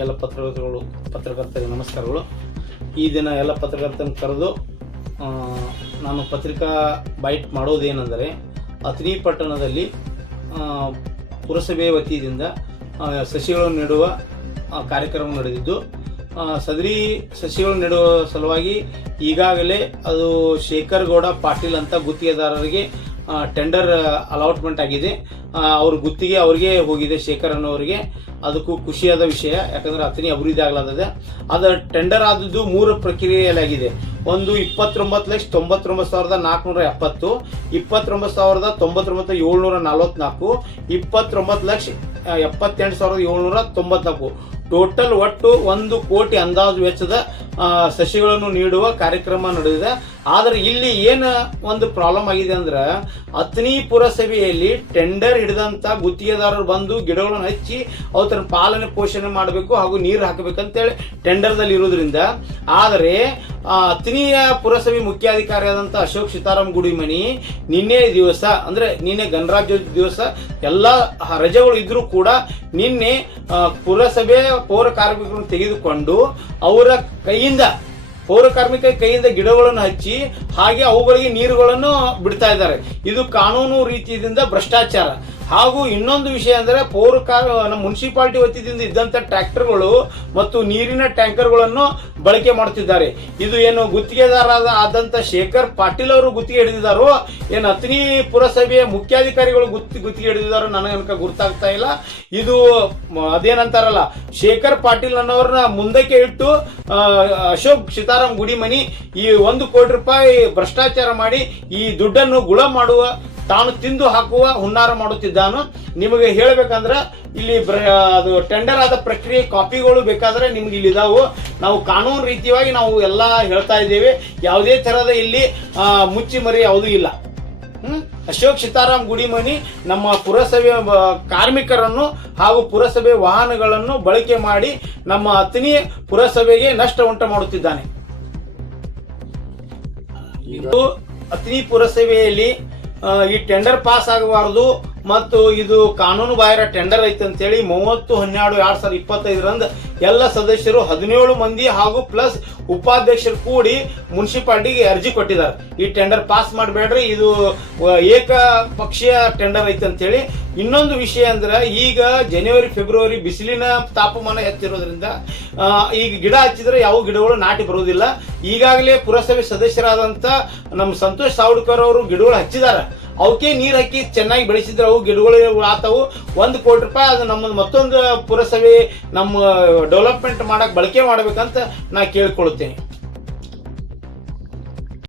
ಎಲ್ಲ ಪತ್ರಕರ್ತರಿಗೆ ನಮಸ್ಕಾರಗಳು. ಈ ದಿನ ಎಲ್ಲ ಪತ್ರಕರ್ತರನ್ನು ಕರೆದು ನಾನು ಪತ್ರಿಕಾ ಬೈಟ್ ಮಾಡೋದೇನೆಂದರೆ, ಅಥಣಿ ಪಟ್ಟಣದಲ್ಲಿ ಪುರಸಭೆ ವತಿಯಿಂದ ಸಸಿಗಳನ್ನು ನೆಡುವ ಕಾರ್ಯಕ್ರಮ ನಡೆದಿದ್ದು, ಸದರಿ ಸಸಿಗಳನ್ನು ನೆಡುವ ಸಲುವಾಗಿ ಈಗಾಗಲೇ ಅದು ಶೇಖರ್ ಗೌಡ ಪಾಟೀಲ್ ಅಂತ ಗುತ್ತಿಗೆದಾರರಿಗೆ ಟೆಂಡರ್ ಅಲಾಟ್ಮೆಂಟ್ ಆಗಿದೆ. ಅವ್ರ ಗುತ್ತಿಗೆ ಅವ್ರಿಗೆ ಹೋಗಿದೆ, ಶೇಖರ್ ಅನ್ನೋರಿಗೆ. ಅದಕ್ಕೂ ಖುಷಿಯಾದ ವಿಷಯ, ಯಾಕಂದ್ರೆ ಅಥಣಿ ಅಭಿವೃದ್ಧಿ ಆಗ್ಲಾಗಿದೆ. ಅದು ಟೆಂಡರ್ ಆದದ್ದು 3 ಪ್ರಕ್ರಿಯೆಯಲ್ಲಾಗಿದೆ. ಒಂದು 29,99,470, 29,99,744, 29,78,794. ಟೋಟಲ್ ಒಟ್ಟು 1 ಕೋಟಿ ಅಂದಾಜು ವೆಚ್ಚದ ಸಸಿಗಳನ್ನು ನೀಡುವ ಕಾರ್ಯಕ್ರಮ ನಡೆದಿದೆ. ಆದರೆ ಇಲ್ಲಿ ಏನು ಒಂದು ಪ್ರಾಬ್ಲಮ್ ಆಗಿದೆ ಅಂದ್ರೆ, ಅಥಣಿ ಪುರಸಭೆಯಲ್ಲಿ ಟೆಂಡರ್ ಹಿಡಿದಂತ ಗುತ್ತಿಗೆದಾರರು ಬಂದು ಗಿಡಗಳನ್ನು ಹಚ್ಚಿ ಅವರ ಪಾಲನೆ ಪೋಷಣೆ ಮಾಡಬೇಕು ಹಾಗೂ ನೀರು ಹಾಕಬೇಕಂತೇಳಿ ಟೆಂಡರ್ದಲ್ಲಿ ಇರೋದ್ರಿಂದ, ಆದರೆ ಅಥಣಿಯ ಪುರಸಭೆ ಮುಖ್ಯಾಧಿಕಾರಿಯಾದಂಥ ಅಶೋಕ್ ಸೀತಾರಾಮ್ ಗುಡಿಮನಿ ನಿನ್ನೆ ದಿವಸ ಅಂದ್ರೆ ನಿನ್ನೆ ಗಣರಾಜ್ಯೋತ್ಸವ ದಿವಸ ಎಲ್ಲ ರಜೆಗಳು ಇದ್ರೂ ಕೂಡ ನಿನ್ನೆ ಪುರಸಭೆ ಪೌರ ಕಾರ್ಮಿಕರನ್ನು ತೆಗೆದುಕೊಂಡು ಅವರ ಪೌರ ಕಾರ್ಮಿಕ ಕೈಯಿಂದ ಗಿಡಗಳನ್ನು ಹಚ್ಚಿ ಹಾಗೆ ಅವುಗಳಿಗೆ ನೀರುಗಳನ್ನು ಬಿಡ್ತಾ ಇದ್ದಾರೆ. ಇದು ಕಾನೂನು ರೀತಿಯಿಂದ ಭ್ರಷ್ಟಾಚಾರ. ಹಾಗೂ ಇನ್ನೊಂದು ವಿಷಯ ಅಂದರೆ, ನಮ್ಮ ಮುನ್ಸಿಪಾಲಿಟಿ ವತಿಯಿಂದ ಇದ್ದಂಥ ಟ್ರ್ಯಾಕ್ಟರ್ಗಳು ಮತ್ತು ನೀರಿನ ಟ್ಯಾಂಕರ್ಗಳನ್ನು ಬಳಕೆ ಮಾಡುತ್ತಿದ್ದಾರೆ. ಇದು ಏನು ಗುತ್ತಿಗೆದಾರ ಆದಂಥ ಶೇಖರ್ ಪಾಟೀಲ್ ಅವರು ಗುತ್ತಿಗೆ ಹಿಡಿದಿದ್ದಾರೋ, ಏನು ಅಥಣಿ ಪುರಸಭೆಯ ಮುಖ್ಯಾಧಿಕಾರಿಗಳು ಗುತ್ತಿಗೆ ಹಿಡಿದಿದ್ದಾರೋ ನನಗೆ ಗುರ್ತಾಗ್ತಾ ಇಲ್ಲ. ಇದು ಅದೇನಂತಾರಲ್ಲ, ಶೇಖರ್ ಪಾಟೀಲ್ ಅನ್ನೋರನ್ನ ಮುಂದಕ್ಕೆ ಇಟ್ಟು ಅಶೋಕ್ ಸೀತಾರಾಮ್ ಗುಡಿಮನಿ ಈ 1 ಕೋಟಿ ರೂಪಾಯಿ ಭ್ರಷ್ಟಾಚಾರ ಮಾಡಿ ಈ ದುಡ್ಡನ್ನು ಗುಳ ಮಾಡುವ, ತಾನು ತಿಂದು ಹಾಕುವ ಹುನ್ನಾರ ಮಾಡುತ್ತಿದ್ದಾನು. ನಿಮಗೆ ಹೇಳಬೇಕಂದ್ರೆ, ಇಲ್ಲಿ ಅದು ಟೆಂಡರ್ ಆದ ಪ್ರಕ್ರಿಯೆ ಕಾಪಿಗಳು ಬೇಕಾದ್ರೆ ನಿಮ್ಗೆ ಇಲ್ಲಿ ಇದಾವು. ನಾವು ಕಾನೂನು ರೀತಿಯಾಗಿ ನಾವು ಎಲ್ಲ ಹೇಳ್ತಾ ಇದ್ದೇವೆ. ಯಾವುದೇ ತರಹದ ಇಲ್ಲಿ ಮುಚ್ಚಿ ಮರಿ ಯಾವುದೂ ಇಲ್ಲ. ಅಶೋಕ್ ಸೀತಾರಾಮ್ ಗುಡಿಮನಿ ನಮ್ಮ ಪುರಸಭೆ ಕಾರ್ಮಿಕರನ್ನು ಹಾಗೂ ಪುರಸಭೆ ವಾಹನಗಳನ್ನು ಬಳಕೆ ಮಾಡಿ ನಮ್ಮ ಅಥಣಿ ಪುರಸಭೆಗೆ ನಷ್ಟ ಉಂಟು ಮಾಡುತ್ತಿದ್ದಾನೆ. ಇದು ಅಥಣಿ ಪುರಸಭೆಯಲ್ಲಿ ಈ ಟೆಂಡರ್ ಪಾಸ್ ಆಗಬಾರದು ಮತ್ತು ಇದು ಕಾನೂನು ಬಾಹಿರ ಟೆಂಡರ್ ಐತೆ ಅಂತೇಳಿ 30/12/2025 ಎಲ್ಲ ಸದಸ್ಯರು 17 ಮಂದಿ ಹಾಗೂ ಪ್ಲಸ್ ಉಪಾಧ್ಯಕ್ಷರು ಕೂಡಿ ಮುನ್ಸಿಪಾಲಿಟಿಗೆ ಅರ್ಜಿ ಕೊಟ್ಟಿದ್ದಾರೆ. ಈ ಟೆಂಡರ್ ಪಾಸ್ ಮಾಡಬೇಡ್ರಿ, ಇದು ಏಕಪಕ್ಷೀಯ ಟೆಂಡರ್ ಐತೆ ಅಂತೇಳಿ. ಇನ್ನೊಂದು ವಿಷಯ ಅಂದ್ರೆ, ಈಗ ಜನವರಿ ಫೆಬ್ರವರಿ ಬಿಸಿಲಿನ ತಾಪಮಾನ ಹೆಚ್ಚಿರೋದ್ರಿಂದ ಈಗ ಗಿಡ ಹಚ್ಚಿದ್ರೆ ಯಾವ ಗಿಡಗಳು ನಾಟಿ ಬರುವುದಿಲ್ಲ. ಈಗಾಗಲೇ ಪುರಸಭೆ ಸದಸ್ಯರಾದಂಥ ನಮ್ಮ ಸಂತೋಷ್ ಸಾವಡ್ಕರ್ ಅವರು ಗಿಡಗಳು ಹಚ್ಚಿದ್ದಾರೆ. ಅವಕ್ಕೆ ನೀರು ಹಾಕಿ ಚೆನ್ನಾಗಿ ಬೆಳೆಸಿದ್ರೆ ಅವು ಗಿಡಗಳು ಆತವು. 1 ಕೋಟಿ ರೂಪಾಯಿ ಅದು ನಮ್ಮದು ಮತ್ತೊಂದು ಪುರಸಭೆ ನಮ್ಮ ಡೆವಲಪ್ಮೆಂಟ್ ಮಾಡಕ್ ಬಳಕೆ ಮಾಡ್ಬೇಕಂತ ನಾ ಕೇಳ್ಕೊಳ್ತೇನೆ.